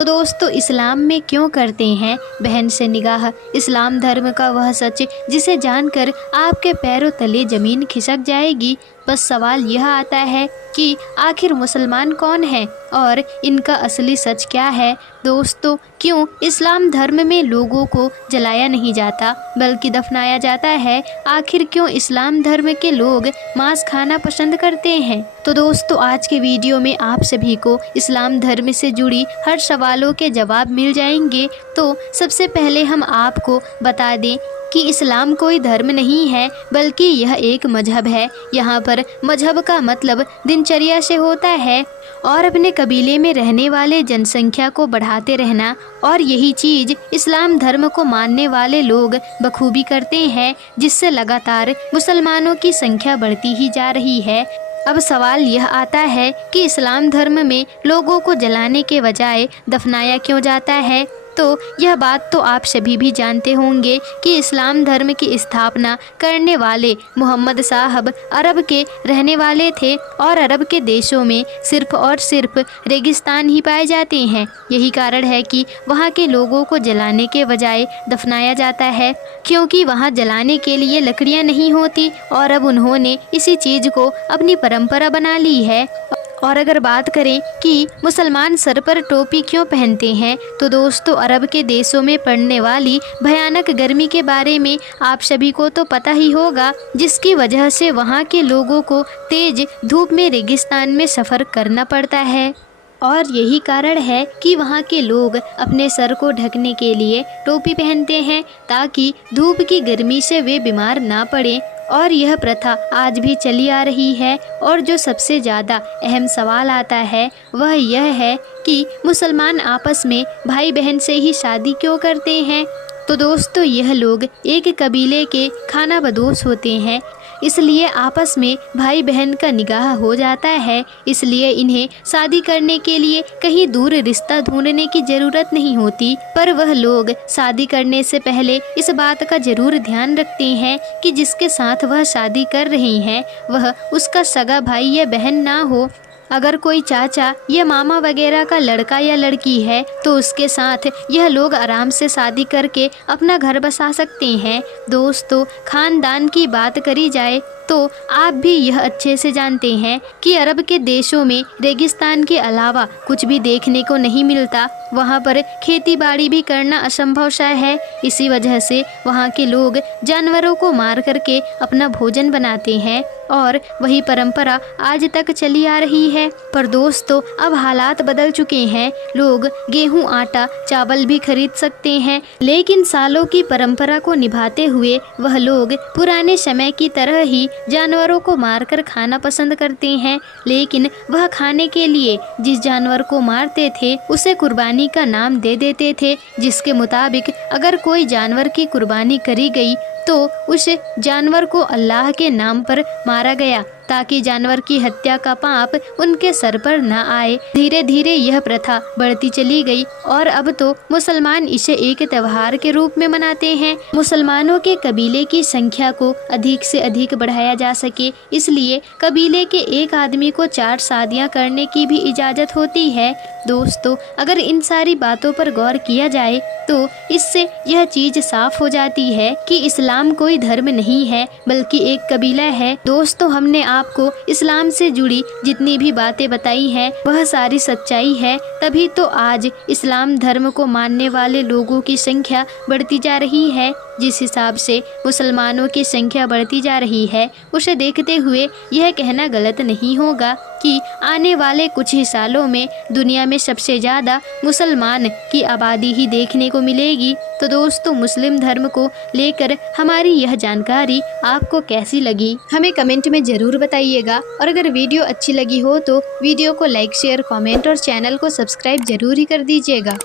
तो दोस्तों, इस्लाम में क्यों करते हैं बहन से निगाह? इस्लाम धर्म का वह सच जिसे जानकर आपके पैरों तले ज़मीन खिसक जाएगी। बस सवाल यह आता है कि आखिर मुसलमान कौन है और इनका असली सच क्या है। दोस्तों, क्यों इस्लाम धर्म में लोगों को जलाया नहीं जाता बल्कि दफनाया जाता है? आखिर क्यों इस्लाम धर्म के लोग मांस खाना पसंद करते हैं? तो दोस्तों, आज के वीडियो में आप सभी को इस्लाम धर्म से जुड़ी हर सवालों के जवाब मिल जाएंगे। तो सबसे पहले हम आपको बता दें कि इस्लाम कोई धर्म नहीं है बल्कि यह एक मजहब है। यहाँ पर मजहब का मतलब दिनचर्या से होता है और अपने कबीले में रहने वाले जनसंख्या को बढ़ाते रहना, और यही चीज़ इस्लाम धर्म को मानने वाले लोग बखूबी करते हैं, जिससे लगातार मुसलमानों की संख्या बढ़ती ही जा रही है। अब सवाल यह आता है कि इस्लाम धर्म में लोगों को जलाने के बजाय दफनाया क्यों जाता है? तो यह बात तो आप सभी भी जानते होंगे कि इस्लाम धर्म की स्थापना करने वाले मोहम्मद साहब अरब के रहने वाले थे और अरब के देशों में सिर्फ और सिर्फ रेगिस्तान ही पाए जाते हैं। यही कारण है कि वहाँ के लोगों को जलाने के बजाय दफनाया जाता है, क्योंकि वहाँ जलाने के लिए लकड़ियाँ नहीं होती और अब उन्होंने इसी चीज़ को अपनी परंपरा बना ली है। और अगर बात करें कि मुसलमान सर पर टोपी क्यों पहनते हैं, तो दोस्तों, अरब के देशों में पड़ने वाली भयानक गर्मी के बारे में आप सभी को तो पता ही होगा, जिसकी वजह से वहाँ के लोगों को तेज धूप में रेगिस्तान में सफ़र करना पड़ता है। और यही कारण है कि वहाँ के लोग अपने सर को ढकने के लिए टोपी पहनते हैं ताकि धूप की गर्मी से वे बीमार ना पड़ें। और यह प्रथा आज भी चली आ रही है। और जो सबसे ज़्यादा अहम सवाल आता है वह यह है कि मुसलमान आपस में भाई बहन से ही शादी क्यों करते हैं? तो दोस्तों, यह लोग एक कबीले के खानाबदोश होते हैं, इसलिए आपस में भाई बहन का निकाह हो जाता है। इसलिए इन्हें शादी करने के लिए कहीं दूर रिश्ता ढूंढने की ज़रूरत नहीं होती। पर वह लोग शादी करने से पहले इस बात का ज़रूर ध्यान रखते हैं कि जिसके साथ वह शादी कर रहे हैं वह उसका सगा भाई या बहन ना हो। अगर कोई चाचा या मामा वगैरह का लड़का या लड़की है तो उसके साथ यह लोग आराम से शादी करके अपना घर बसा सकते हैं। दोस्तों, खानदान की बात करी जाए तो आप भी यह अच्छे से जानते हैं कि अरब के देशों में रेगिस्तान के अलावा कुछ भी देखने को नहीं मिलता। वहाँ पर खेती बाड़ी भी करना असंभव सा है। इसी वजह से वहाँ के लोग जानवरों को मार करके अपना भोजन बनाते हैं और वही परंपरा आज तक चली आ रही है। पर दोस्तों, अब हालात बदल चुके हैं। लोग गेहूं, आटा, चावल भी खरीद सकते हैं, लेकिन सालों की परंपरा को निभाते हुए वह लोग पुराने समय की तरह ही जानवरों को मारकर खाना पसंद करते हैं। लेकिन वह खाने के लिए जिस जानवर को मारते थे उसे कुर्बानी का नाम दे देते थे, जिसके मुताबिक अगर कोई जानवर की कुर्बानी करी गई तो उस जानवर को अल्लाह के नाम पर मारा गया ताकि जानवर की हत्या का पाप उनके सर पर न आए। धीरे धीरे यह प्रथा बढ़ती चली गई और अब तो मुसलमान इसे एक त्योहार के रूप में मनाते हैं। मुसलमानों के कबीले की संख्या को अधिक से अधिक बढ़ाया जा सके, इसलिए कबीले के एक आदमी को 4 शादियां करने की भी इजाज़त होती है। दोस्तों, अगर इन सारी बातों पर गौर किया जाए तो इससे यह चीज़ साफ हो जाती है कि इस्लाम कोई धर्म नहीं है बल्कि एक कबीला है। दोस्तों, हमने आपको इस्लाम से जुड़ी जितनी भी बातें बताई हैं वह सारी सच्चाई है, तभी तो आज इस्लाम धर्म को मानने वाले लोगों की संख्या बढ़ती जा रही है। जिस हिसाब से मुसलमानों की संख्या बढ़ती जा रही है उसे देखते हुए यह कहना गलत नहीं होगा कि आने वाले कुछ ही सालों में दुनिया में सबसे ज़्यादा मुसलमान की आबादी ही देखने को मिलेगी। तो दोस्तों, मुस्लिम धर्म को लेकर हमारी यह जानकारी आपको कैसी लगी हमें कमेंट में ज़रूर बताइएगा। और अगर वीडियो अच्छी लगी हो तो वीडियो को लाइक, शेयर, कमेंट और चैनल को सब्सक्राइब जरूर ही कर दीजिएगा।